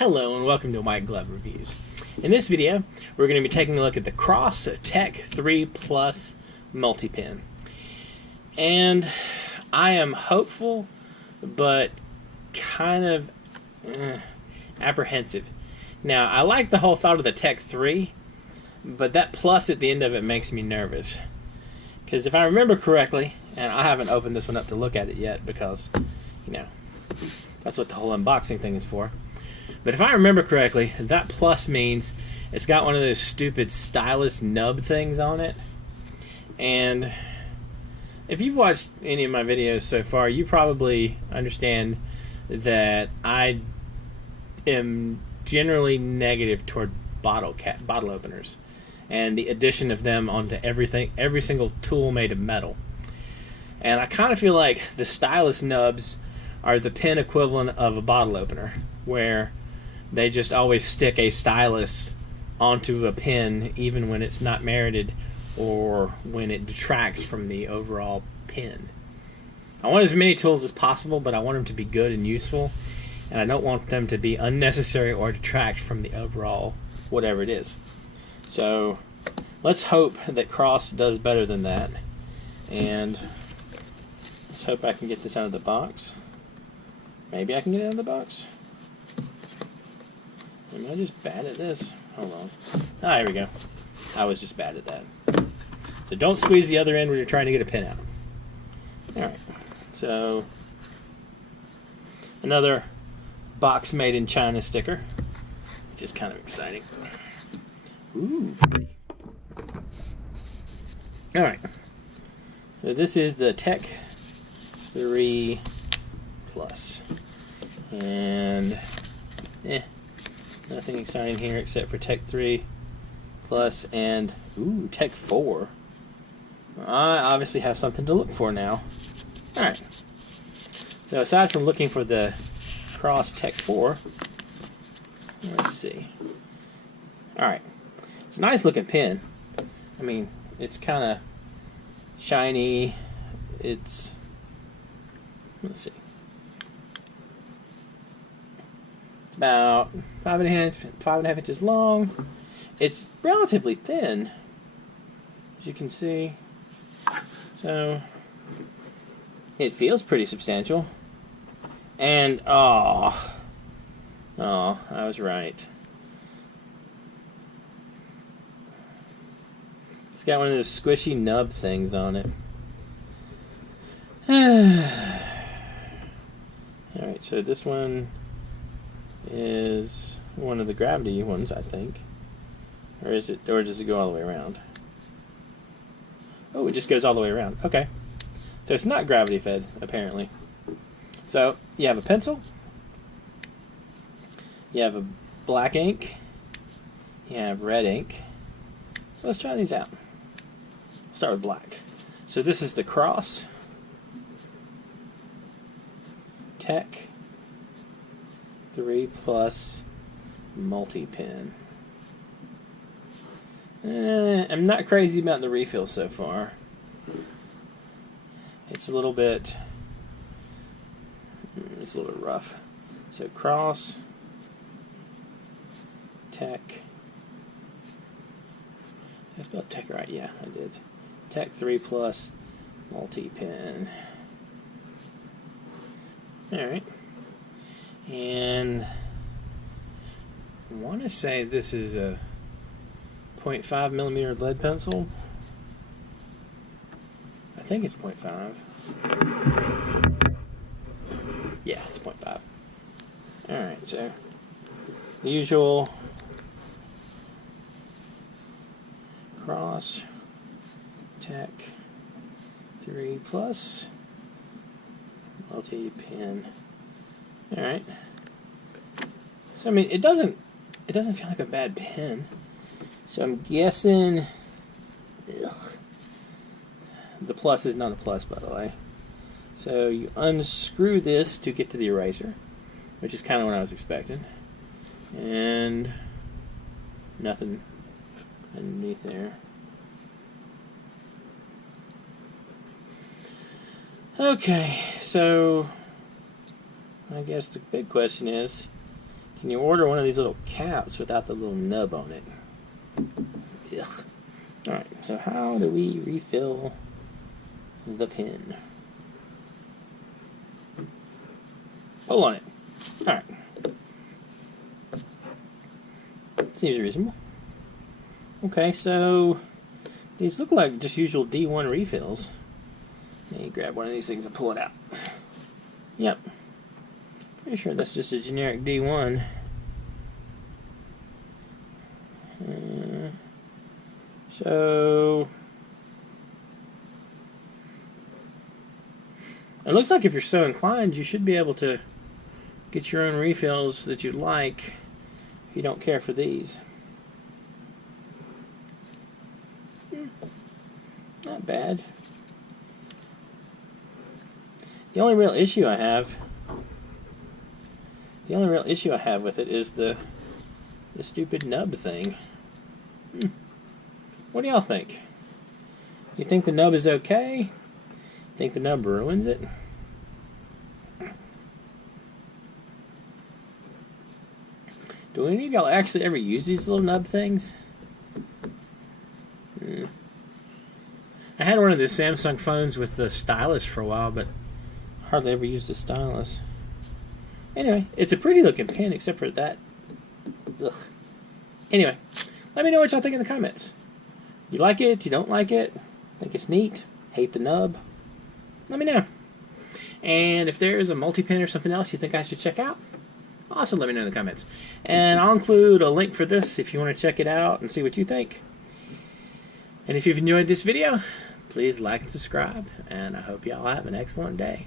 Hello and welcome to White Glove Reviews. In this video, we're going to be taking a look at the Cross Tech 3 Plus Multi-Pen. And I am hopeful, but kind of apprehensive. Now, I like the whole thought of the Tech 3, but that plus at the end of it makes me nervous. Because if I remember correctly, and I haven't opened this one up to look at it yet because, you know, that's what the whole unboxing thing is for. But if I remember correctly, that plus means it's got one of those stupid stylus nub things on it. And if you've watched any of my videos so far, you probably understand that I am generally negative toward bottle openers and the addition of them onto every single tool made of metal. And I kind of feel like the stylus nubs are the pen equivalent of a bottle opener, where they just always stick a stylus onto a pen even when it's not merited or when it detracts from the overall pen. I want as many tools as possible, but I want them to be good and useful, and I don't want them to be unnecessary or detract from the overall whatever it is. So let's hope that Cross does better than that, and let's hope I can get this out of the box. Maybe I can get it out of the box. Am I just bad at this? Hold on. Ah, here we go. I was just bad at that. So don't squeeze the other end when you're trying to get a pin out. Alright. So, another box made in China sticker, which is kind of exciting. Ooh. Alright. So this is the Tech 3 Plus. And, nothing exciting here except for Tech 3 Plus and, Tech 4. I obviously have something to look for now. Alright. So aside from looking for the Cross Tech 4, let's see. Alright. It's a nice looking pen. I mean, it's kind of shiny. Let's see. It's about 5.5 inches long. It's relatively thin, as you can see. So it feels pretty substantial. And I was right. It's got one of those squishy nub things on it. Alright, so this one is one of the gravity ones, I think. Or does it go all the way around? Oh, it just goes all the way around. Okay. So it's not gravity fed, apparently. So you have a pencil, you have a black ink, you have red ink. So let's try these out. I'll start with black. So this is the Cross Tech 3 Plus Multi-Pen. I'm not crazy about the refill so far. It's a little bit rough. So Cross Tech. I spelled Tech right, yeah, I did. Tech 3 Plus Multi-Pen. Alright. And I want to say this is a 0.5 millimeter lead pencil. I think it's 0.5. Yeah, it's 0.5. Alright, so the usual Cross Tech 3 Plus Multi-Pen. Alright. So I mean it doesn't feel like a bad pen. So I'm guessing the plus is not a plus, by the way. So you unscrew this to get to the eraser, which is kind of what I was expecting. And nothing underneath there. Okay, so I guess the big question is, Can you order one of these little caps without the little nub on it? Ugh. Alright, so how do we refill the pin? Pull on it. Alright. Seems reasonable. Okay, so these look like just usual D1 refills. Let me grab one of these things and pull it out. Yep. Pretty sure that's just a generic D1. So it looks like if you're so inclined, you should be able to get your own refills that you'd like if you don't care for these. Not bad. The only real issue I have with it is the stupid nub thing. What do y'all think? You think the nub is okay? Think the nub ruins it? Do any of y'all actually ever use these little nub things? I had one of the Samsung phones with the stylus for a while, but hardly ever used the stylus. Anyway, it's a pretty looking pen except for that. Ugh. Anyway, let me know what y'all think in the comments. You like it? You don't like it? Think it's neat? Hate the nub? Let me know. And if there's a multi-pen or something else you think I should check out, also let me know in the comments. And I'll include a link for this if you want to check it out and see what you think. And if you've enjoyed this video, please like and subscribe. And I hope y'all have an excellent day.